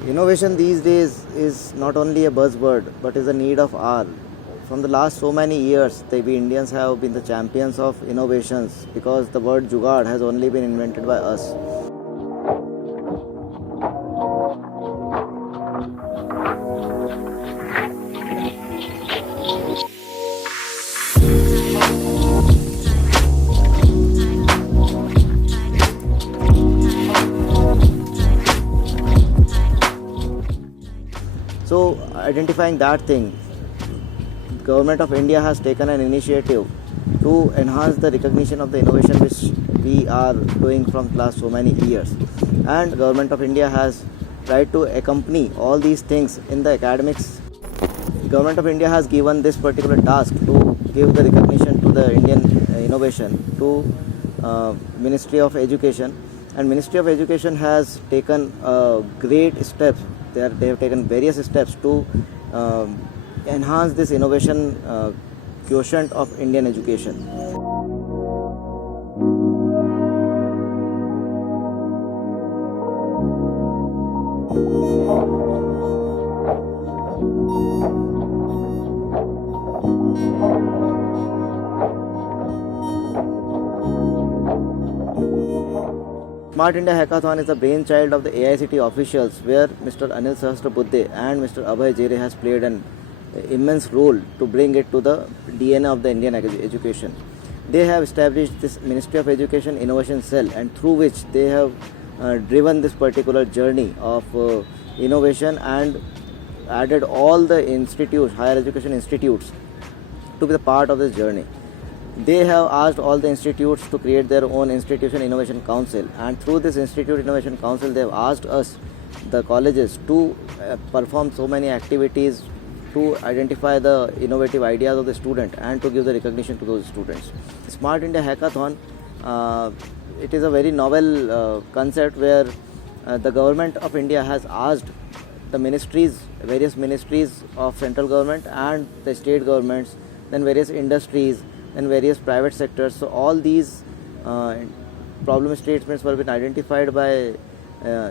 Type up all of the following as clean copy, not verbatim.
Innovation these days is not only a buzzword but is a need of hour. From the last so many years, we Indians have been the champions of innovations because the word jugaad has only been invented by us. So, identifying that thing, Government of India has taken an initiative to enhance the recognition of the innovation which we are doing from last so many years. And Government of India has tried to accompany all these things in the academics. Government of India has given this particular task to give the recognition to the Indian innovation to Ministry of Education, and Ministry of Education has taken great steps. They have taken various steps to enhance this innovation quotient of Indian education. Smart India Hackathon is the brainchild of the AICT officials, where Mr. Anil Sahasrabuddhe and Mr. Abhay Jere has played an immense role to bring it to the DNA of the Indian education. They have established this Ministry of Education Innovation Cell, and through which they have driven this particular journey of innovation and added all the institutes, higher education institutes, to be the part of this journey. They have asked all the institutes to create their own Institution Innovation Council, and through this Institute Innovation Council they have asked us, the colleges, to perform so many activities to identify the innovative ideas of the student and to give the recognition to those students. Smart India Hackathon, it is a very novel concept where the Government of India has asked the ministries, various ministries of central government and the state governments, then various industries, and various private sectors. So all these problem statements were been identified by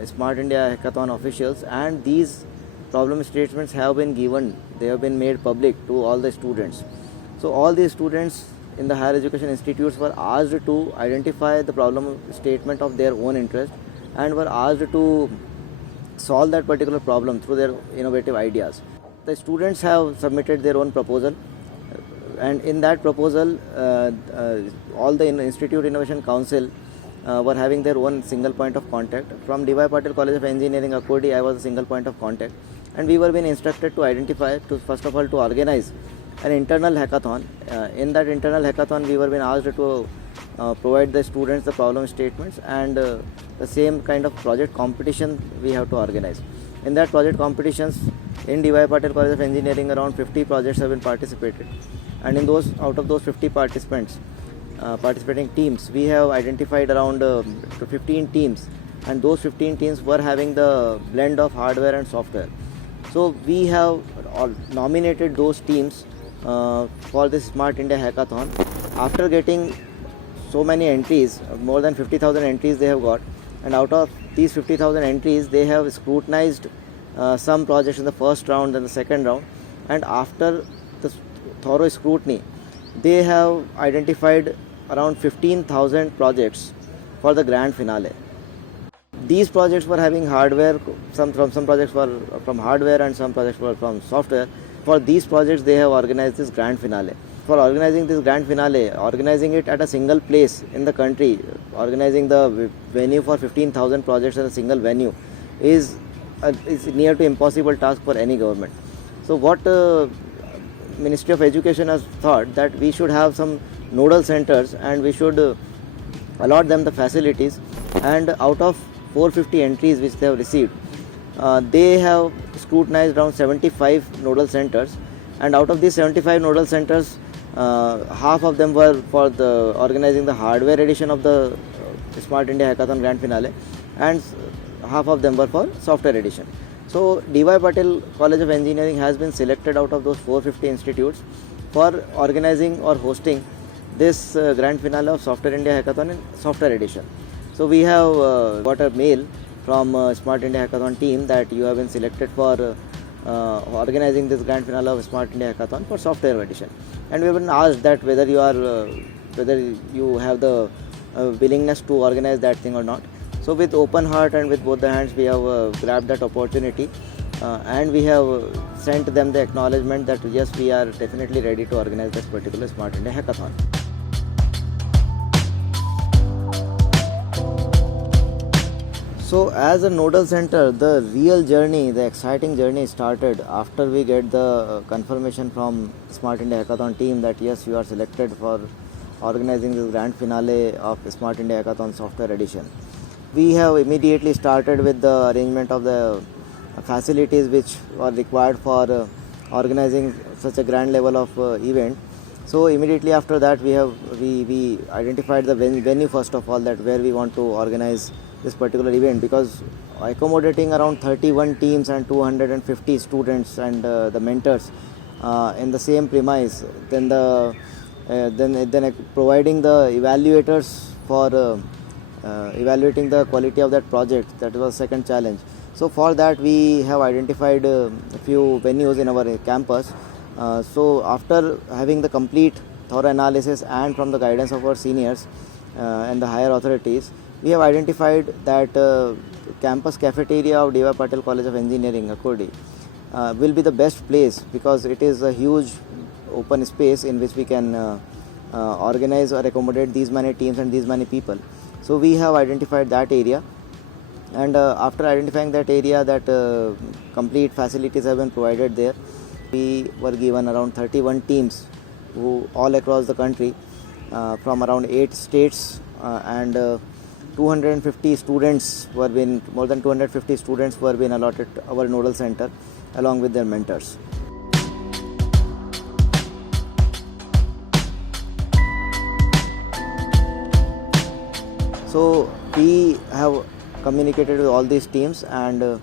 Smart India Hackathon officials, and these problem statements have been given, they have been made public to all the students. So all these students in the higher education institutes were asked to identify the problem statement of their own interest and were asked to solve that particular problem through their innovative ideas. The students have submitted their own proposal, and in that proposal all the Institute Innovation Council were having their own single point of contact. From D.Y.Patil College of Engineering, Akurdi, I was a single point of contact, and we were being instructed to identify, to first of all to organize an internal hackathon. In that internal hackathon we were being asked to provide the students the problem statements, and the same kind of project competition we have to organize. In that project competitions in D.Y.Patil College of Engineering, around 50 projects have been participated, and in those, out of those 50 participants, participating teams, we have identified around 15 teams, and those 15 teams were having the blend of hardware and software. So we have nominated those teams for this Smart India Hackathon. After getting so many entries, more than 50,000 entries they have got, and out of these 50,000 entries they have scrutinized some projects in the first round and the second round, and after the thorough scrutiny they have identified around 15,000 projects for the grand finale. These projects were having hardware, some projects were from hardware and some projects were from software. For these projects they have organized this grand finale. For organizing this grand finale, organizing it at a single place in the country, organizing the venue for 15,000 projects at a single venue is near to impossible task for any government. So what Ministry of Education has thought, that we should have some nodal centers and we should allot them the facilities, and out of 450 entries which they have received, they have scrutinized around 75 nodal centers, and out of these 75 nodal centers, half of them were for the organizing the hardware edition of the Smart India Hackathon Grand Finale, and half of them were for software edition. So D.Y.Patil College of Engineering has been selected out of those 450 institutes for organizing or hosting this grand finale of Software India Hackathon in software edition. So we have got a mail from Smart India Hackathon team that you have been selected for organizing this grand finale of Smart India Hackathon for software edition. And we have been asked that whether you have the willingness to organize that thing or not. So with open heart and with both the hands, we have grabbed that opportunity, and we have sent them the acknowledgement that yes, we are definitely ready to organize this particular Smart India Hackathon. So as a nodal center, the real journey, the exciting journey started after we get the confirmation from Smart India Hackathon team that yes, you are selected for organizing this grand finale of Smart India Hackathon software edition. We have immediately started with the arrangement of the facilities which are required for organizing such a grand level of event. So immediately after that, we identified the venue first of all, that where we want to organize this particular event, because accommodating around 31 teams and 250 students and the mentors in the same premise, then providing the evaluators for evaluating the quality of that project, that was second challenge. So for that we have identified a few venues in our campus. So after having the complete thorough analysis and from the guidance of our seniors and the higher authorities, we have identified that campus cafeteria of D.Y.Patil College of Engineering, Akurdi, will be the best place, because it is a huge open space in which we can organize or accommodate these many teams and these many people. So we have identified that area, and after identifying that area, that complete facilities have been provided there. We were given around 31 teams who all across the country from around 8 states, and 250 students were been more than 250 students were been allotted our nodal center along with their mentors. So we have communicated with all these teams, and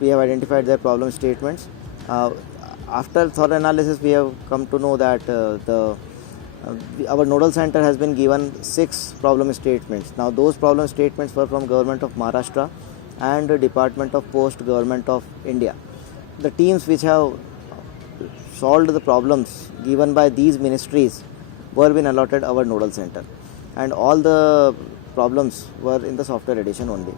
we have identified their problem statements. After thorough analysis, we have come to know that our nodal center has been given 6 problem statements. Now those problem statements were from Government of Maharashtra and Department of Post, Government of India. The teams which have solved the problems given by these ministries were been allotted our nodal center, and all the problems were in the software edition only.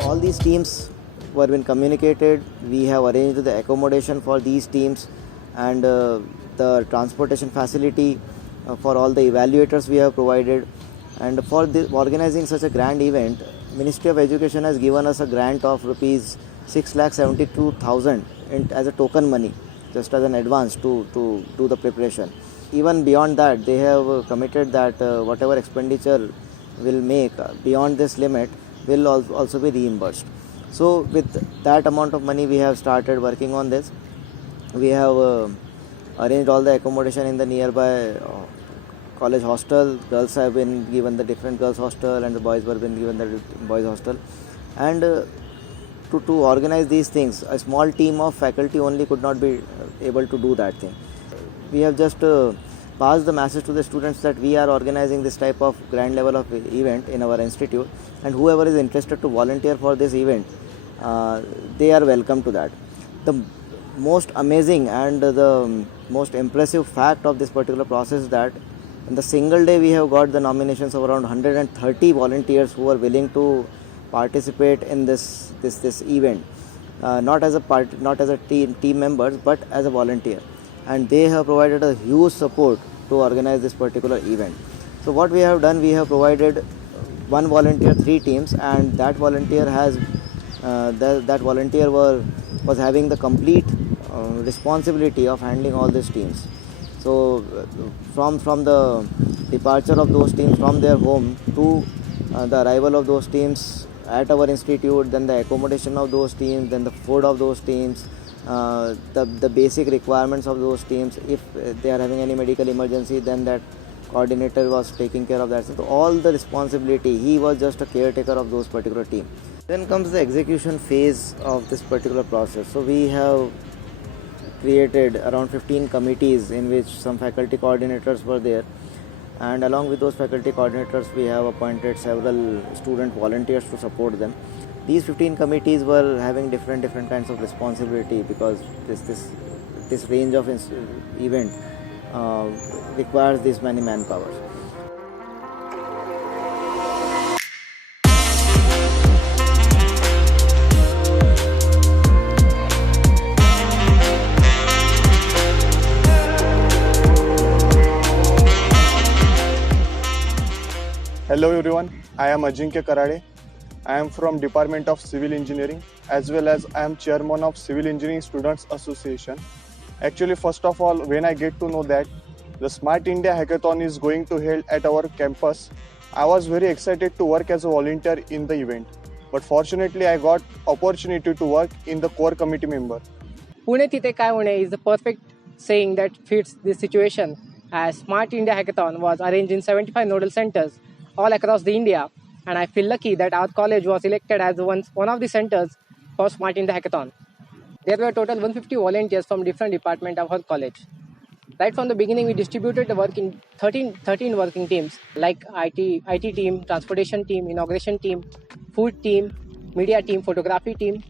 All these teams were been communicated. We have arranged the accommodation for these teams and the transportation facility for all the evaluators we have provided. And for organizing such a grand event, Ministry of Education has given us a grant of rupees 6,72,000 as a token money, just as an advance to do the preparation. Even beyond that, they have committed that whatever expenditure will make beyond this limit will also be reimbursed. So with that amount of money, we have started working on this. We have arranged all the accommodation in the nearby college hostel. Girls have been given the different girls hostel, and the boys were been given the boys hostel. And to organize these things, a small team of faculty only could not be able to do that thing. We have just passed the message to the students that we are organizing this type of grand level of event in our institute, and whoever is interested to volunteer for this event, they are welcome to that. The most amazing and the most impressive fact of this particular process is that in the single day we have got the nominations of around 130 volunteers who are willing to participate in this event, not as a team members, but as a volunteer, and they have provided a huge support to organize this particular event. So what we have done, we have provided one volunteer 3 teams, and that volunteer was having the complete responsibility of handling all these teams. So from the departure of those teams from their home to the arrival of those teams at our institute, then the accommodation of those teams, then the food of those teams, the basic requirements of those teams. If they are having any medical emergency, then that coordinator was taking care of that. So all the responsibility, he was just a caretaker of those particular team. Then comes the execution phase of this particular process. So we have created around 15 committees in which some faculty coordinators were there, and along with those faculty coordinators we have appointed several student volunteers to support them. These 15 committees were having different kinds of responsibility because this range of event requires this many manpowers. Hello everyone, I am Ajinkya Karade. I am from Department of Civil Engineering as well as I am Chairman of Civil Engineering Students Association. Actually, first of all, when I get to know that the Smart India Hackathon is going to held at our campus, I was very excited to work as a volunteer in the event. But fortunately, I got opportunity to work in the core committee member. Pune तिथे काय होणे is the perfect saying that fits this situation, as Smart India Hackathon was arranged in 75 nodal centers all across the India, and I feel lucky that our college was elected as one of the centers for Smart India Hackathon. There were total 150 volunteers from different departments of our college. Right from the beginning, we distributed the work in 13 working teams like IT team, transportation team, inauguration team, food team, media team, photography team,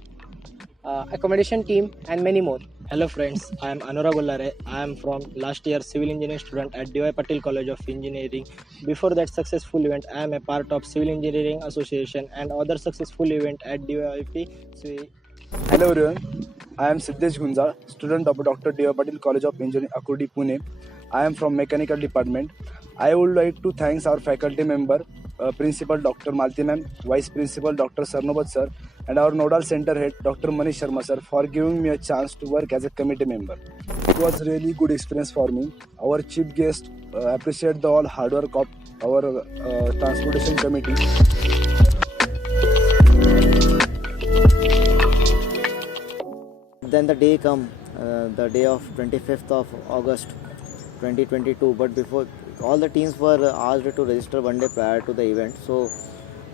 accommodation team, and many more. Hello friends, I am Anurag Ullare. I am from last year civil engineering student at D.Y.Patil College of Engineering. Before that successful event, I am a part of Civil Engineering Association and other successful event at DYPCOE. Hello everyone, I am Siddesh Gunja, student of Dr. D.Y.Patil College of Engineering, Akurdi, Pune. I am from Mechanical Department. I would like to thank our faculty member, Principal Dr. Malti ma'am, Vice Principal Dr. Sarnobat sir, and our Nodal Center Head Dr. Manish Sharma sir for giving me a chance to work as a committee member. It was really good experience for me. Our chief guest appreciate the all hard work of our transportation committee. Then the day come, the day of 25th of August 2022, but before all the teams were asked to register one day prior to the event. So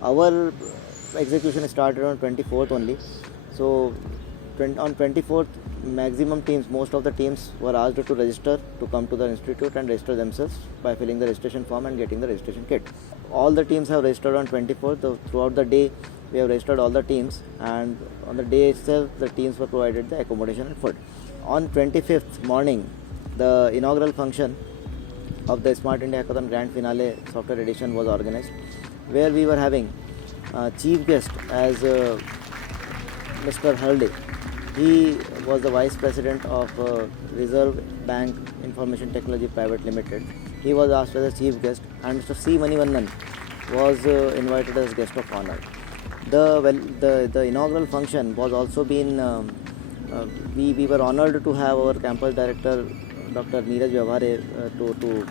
our execution started on 24th only. So on 24th, maximum teams, most of the teams were asked to register to come to the institute and register themselves by filling the registration form and getting the registration kit. All the teams have registered on 24th. Throughout the day, we have registered all the teams, and on the day itself, the teams were provided the accommodation and food. On 25th morning, the inaugural function of the Smart India Hackathon Grand Finale Software Edition was organized, where we were having chief guest as Mr. Halde. He was the Vice President of Reserve Bank Information Technology Private Limited. He was asked as a chief guest, and Mr. C. Manivannan was invited as guest of honor. The inaugural function was also been we were honored to have our campus director Dr. Neeraj Vyavhare to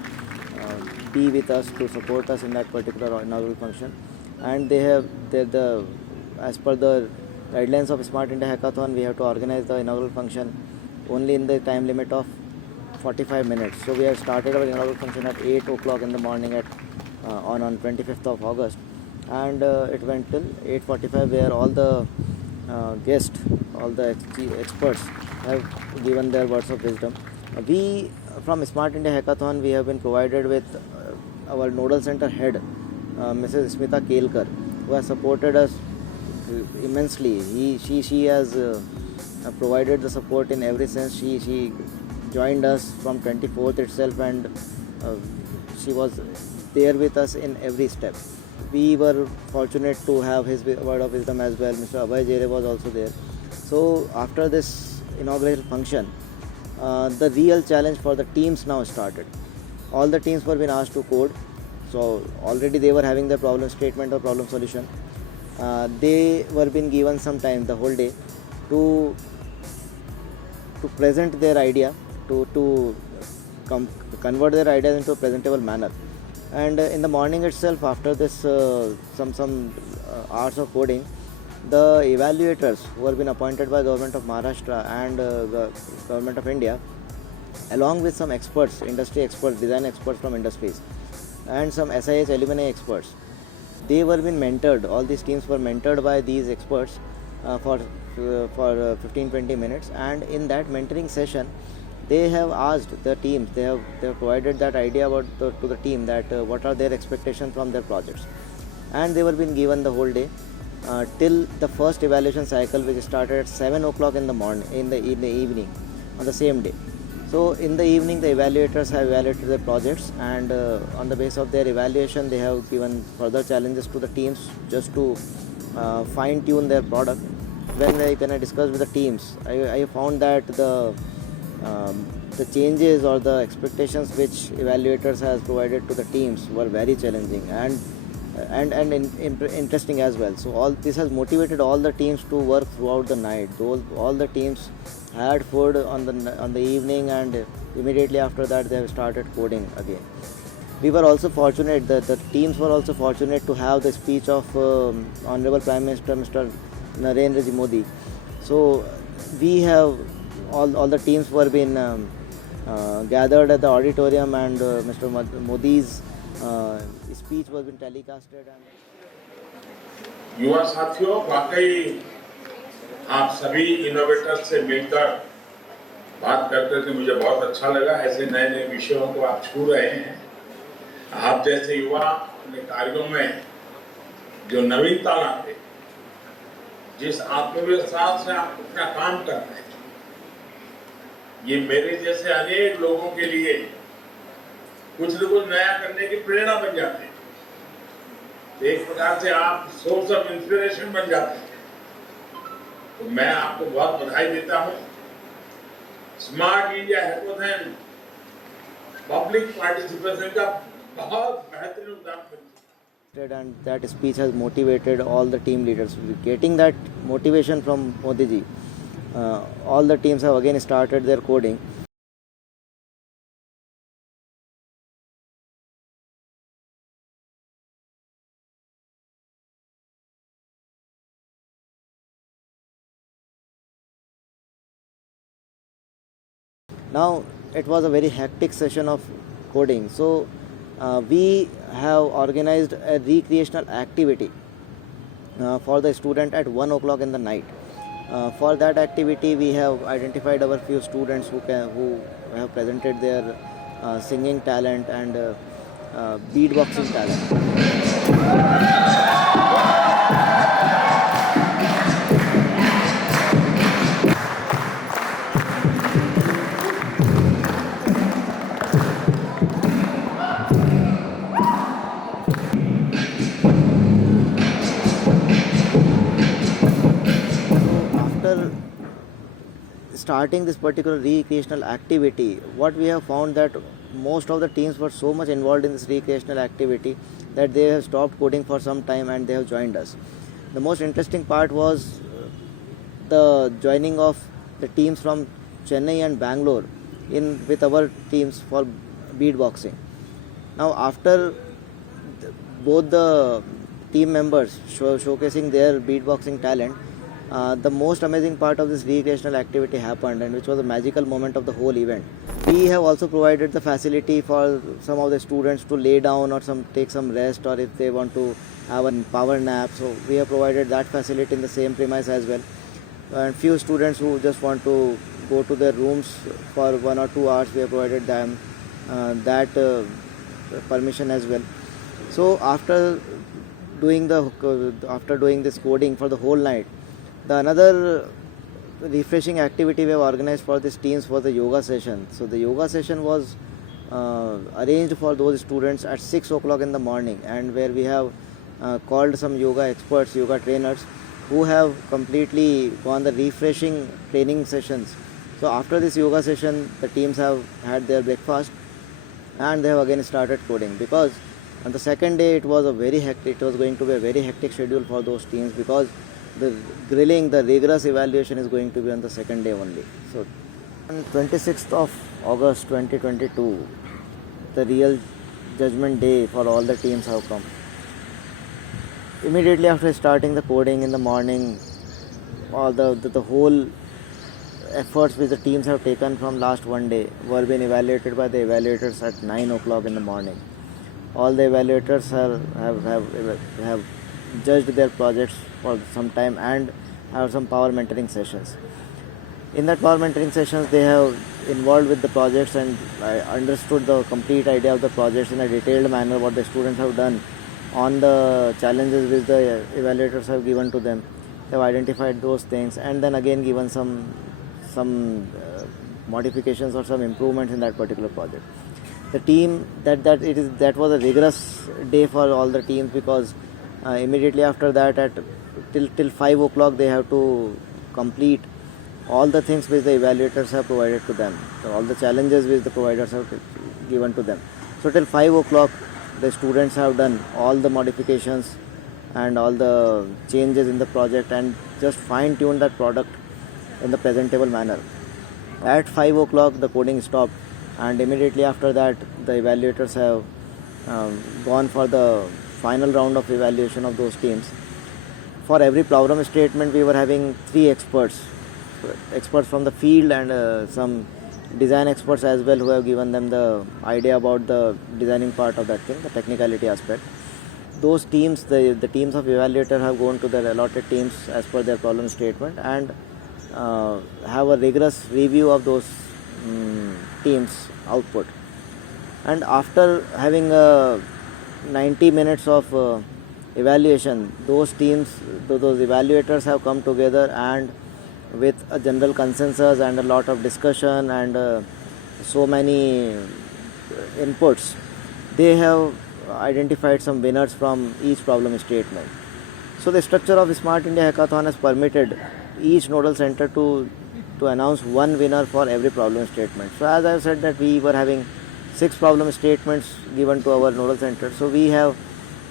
be with us, to support us in that particular inaugural function. And they have as per the guidelines of Smart India Hackathon, we have to organize the inaugural function only in the time limit of 45 minutes. So we have started our inaugural function at 8 o'clock in the morning on 25th of August, and it went till 8:45, where all the guests, all the experts have given their words of wisdom. We from Smart India Hackathon, we have been provided with our Nodal Center Head, Mrs. Smita Kelkar, who has supported us immensely. She has provided the support in every sense. She joined us from 24th itself, and she was there with us in every step. We were fortunate to have his word of wisdom as well. Mr. Abhay Jere was also there. So after this inaugural function, the real challenge for the teams now started. All the teams were being asked to code. So already they were having the problem statement or problem solution. They were being given some time, the whole day, to present their idea, to convert their ideas into a presentable manner. And in the morning itself, after this some hours of coding, the evaluators who have been appointed by Government of Maharashtra and the Government of India, along with some experts, industry experts, design experts from industries, and some SIH alumni experts, they were being mentored. All these teams were mentored by these experts for for 15-20 minutes, and in that mentoring session they have asked the teams, they have provided that idea about to the team that what are their expectations from their projects, and they were being given the whole day till the first evaluation cycle, which started at 7 o'clock in the morning, in the evening on the same day. So in the evening the evaluators have evaluated the projects, and on the basis of their evaluation they have given further challenges to the teams just to fine tune their product. When I discussed with the teams, I found that the changes or the expectations which evaluators has provided to the teams were very challenging and interesting as well. So all this has motivated all the teams to work throughout the night. All the teams had food on the evening, and immediately after that they have started coding again. We were also fortunate that the teams were also fortunate to have the speech of Honorable Prime Minister Mr. Narendra Modi. So we have all the teams were been gathered at the auditorium, and Mr. Modi's speech was been telecasted. युवा साथियों, वाकई आप सभी innovators से मिलकर बात करते थे, मुझे बहुत अच्छा लगा। ऐसे नए नए विषयों को आप छू रहे हैं। आप जैसे युवा अपने कार्यों में जो नवीनता लाते, जिस आत्मविश्वास से आप अपना काम करते हैं, ये मेरे जैसे अनेक लोगों के लिए कुछ न कुछ नया करने की प्रेरणा बन जाते हैं। तो एक प्रकार से आप सोर्स ऑफ इंस्पिरेशन बन जाते हैं। तो मैं आपको बहुत बधाई देता हूँ। Smart India hackathon public participation का बहुत बेहतरीन उदाहरण। And that speech has motivated all the team leaders. Getting that motivation from Modi ji, all the teams have again started their coding. Now it was a very hectic session of coding, so we have organized a recreational activity for the student at 1 o'clock in the night. For that activity we have identified our few students who have presented their singing talent and beatboxing talent. Starting this particular recreational activity, what we have found that most of the teams were so much involved in this recreational activity that they have stopped coding for some time and they have joined us. The most interesting part was the joining of the teams from Chennai and Bangalore with our teams for beatboxing. Now after both the team members showcasing their beatboxing talent, the most amazing part of this recreational activity happened, and which was a magical moment of the whole event. We have also provided the facility for some of the students to lay down or take some rest, or if they want to have a power nap. So we have provided that facility in the same premise as well. And few students who just want to go to their rooms for 1 or 2 hours, we have provided them that permission as well. So after doing this coding for the whole night, the another refreshing activity we have organized for these teams was the yoga session. So the yoga session was arranged for those students at 6 o'clock in the morning, and where we have called some yoga experts, yoga trainers, who have completely gone the refreshing training sessions. So after this yoga session, the teams have had their breakfast and they have again started coding, because on the second day it was going to be a very hectic schedule for those teams, because the grilling, the rigorous evaluation is going to be on the second day only. So on 26th of August 2022, the real judgment day for all the teams have come. Immediately after starting the coding in the morning, all the whole efforts which the teams have taken from last one day were being evaluated by the evaluators at 9 o'clock in the morning. All the evaluators have judged their projects for some time and have some power mentoring sessions. In that power mentoring sessions, they have involved with the projects, and I understood the complete idea of the projects in a detailed manner, what the students have done on the challenges which the evaluators have given to them. They have identified those things and then again given some modifications or some improvements in that particular project. The team that was a rigorous day for all the teams, because immediately after that till 5 o'clock they have to complete all the things which the evaluators have provided to them, so all the challenges which the providers have given to them. So till 5 o'clock the students have done all the modifications and all the changes in the project and just fine tuned that product in the presentable manner. At 5 o'clock the coding stopped, and immediately after that the evaluators have gone for the final round of evaluation of those teams. For every problem statement we were having 3 experts from the field and some design experts as well, who have given them the idea about the designing part of that thing, the technicality aspect. Those teams, the teams of evaluator have gone to their allotted teams as per their problem statement and have a rigorous review of those teams' output. And after having 90 minutes of evaluation, those evaluators have come together and with a general consensus and a lot of discussion and so many inputs, they have identified some winners from each problem statement. So the structure of Smart India Hackathon has permitted each nodal center to announce one winner for every problem statement. So as I said that we were having 6 problem statements given to our nodal center, so we had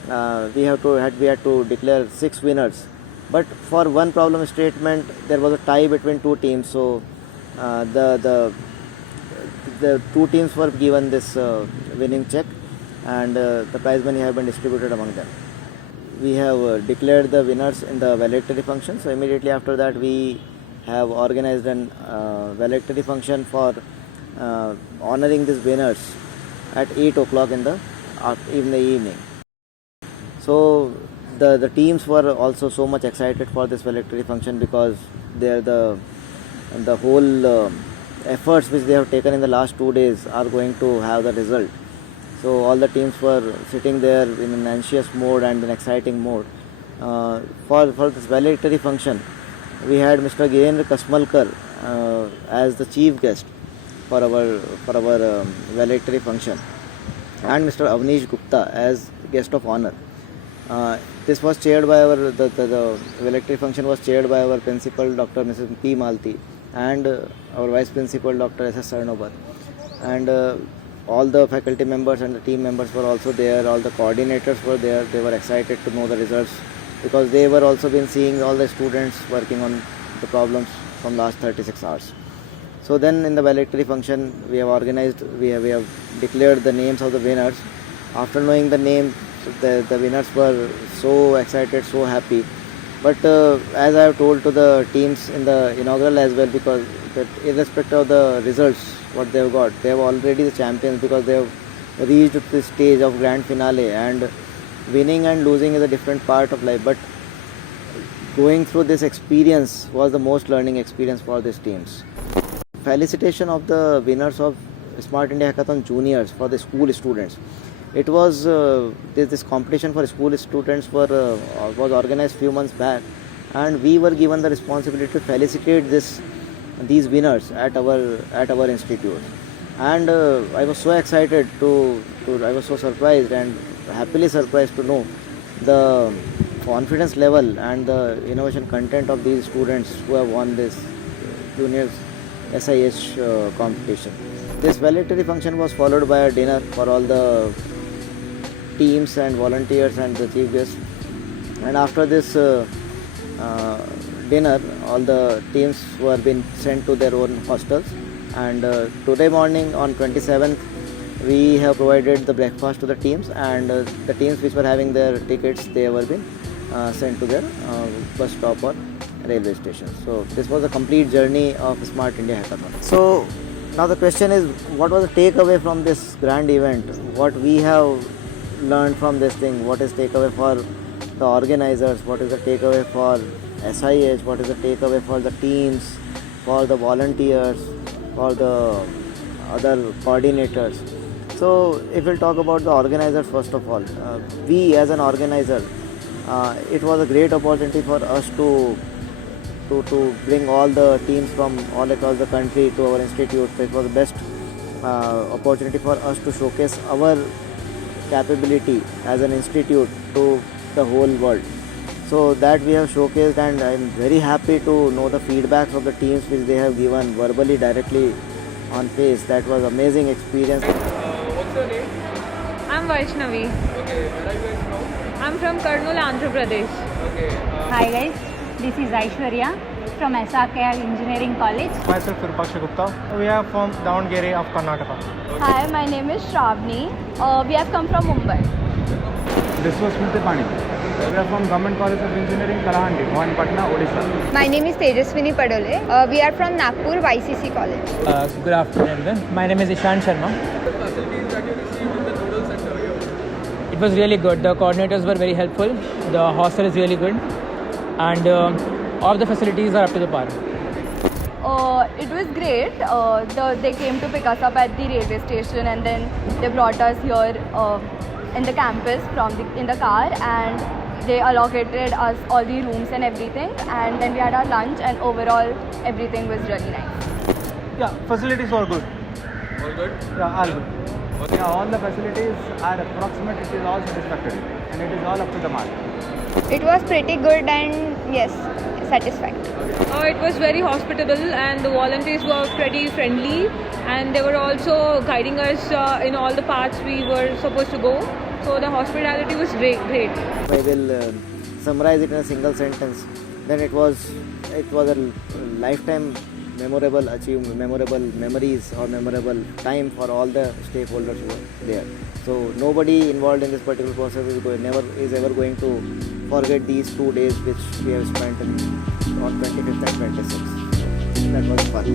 to declare 6 winners. But for one problem statement there was a tie between 2 teams, so the 2 teams were given this winning check, and the prize money have been distributed among them. We have declared the winners in the valedictory function. So immediately after that we have organized an valedictory function for honoring these winners at 8 o'clock in the evening. So the teams were also so much excited for this valedictory function, because the whole efforts which they have taken in the last 2 days are going to have the result. So all the teams were sitting there in an anxious mode and an exciting mode. For this valedictory function, we had Mr. Girendra Kasmalkar as the chief guest for our valedictory function, and Mr. Avnish Gupta as guest of honor. This was chaired by the valedictory function was chaired by our principal, Dr. Mrs. P. Malti, and our vice principal, Dr. S.S. Sarnobat. And all the faculty members and the team members were also there. All the coordinators were there. They were excited to know the results, because they were also been seeing all the students working on the problems from last 36 hours. So then in the valedictory function we have declared the names of the winners. After knowing the name, the winners were so excited, so happy. But as I have told to the teams in the inaugural as well, because that irrespective of the results what they have got, they have already the champions, because they have reached this stage of grand finale, and winning and losing is a different part of life, but going through this experience was the most learning experience for these teams. Felicitation of the winners of Smart India Hackathon Juniors for the school students. It was this competition for school students was organized few months back, and we were given the responsibility to felicitate these winners at our institute. And I was so excited I was so surprised and happily surprised to know the confidence level and the innovation content of these students who have won this juniors SIH competition. This valedictory function was followed by a dinner for all the teams and volunteers and the chief guests. And after this dinner, all the teams were being sent to their own hostels. And today morning on 27th, we have provided the breakfast to the teams, and the teams which were having their tickets, they were being sent to their bus stop or railway station. So this was a complete journey of Smart India Hackathon. So now the question is, what was the takeaway from this grand event? What we have learned from this thing? What is takeaway for the organizers? What is the takeaway for SIH, what is the takeaway for the teams, for the volunteers, for the other coordinators. So if we'll talk about the organizers first of all, we as an organizer, it was a great opportunity for us to bring all the teams from all across the country to our institute. So it was the best opportunity for us to showcase our capability as an institute to the whole world. So that we have showcased, and I'm very happy to know the feedbacks of the teams which they have given verbally, directly on face. That was amazing experience. What's your name? I'm Vaishnavi. Okay, where are you guys from? I'm from Kurnool, Andhra Pradesh. Okay. Hi guys, this is Aishwarya from SIH Engineering College. Myself Virupaksha Gupta. We are from Davangere of Karnataka. Hi, my name is Shravani. We have come from Mumbai. This was Smriti Pani. We are from Government College of Engineering, Kalahandi, Patna, Odisha. My name is Tejaswini Padole. We are from Nagpur YCC College. Good afternoon everyone. My name is Ishan Sharma. The facilities that you received in the Noodle Center here? It was really good. The coordinators were very helpful. The hostel is really good. And all the facilities are up to the par. It was great. They came to pick us up at the railway station and then they brought us here in the campus in the car, and they allocated us all the rooms and everything, and then we had our lunch, and overall everything was really nice. Yeah, facilities were good. All good? Yeah, all good. Okay. Yeah, all the facilities are approximate. It is all satisfactory, and it is all up to the mark. It was pretty good and yes, satisfactory. It was very hospitable and the volunteers were pretty friendly, and they were also guiding us in all the paths we were supposed to go. So the hospitality was great. If I will summarize it in a single sentence, then it was a lifetime memorable memories or memorable time for all the stakeholders who were there. So nobody involved in this particular process is ever going to forget these 2 days which we have spent on 25th and 26th. That was fun.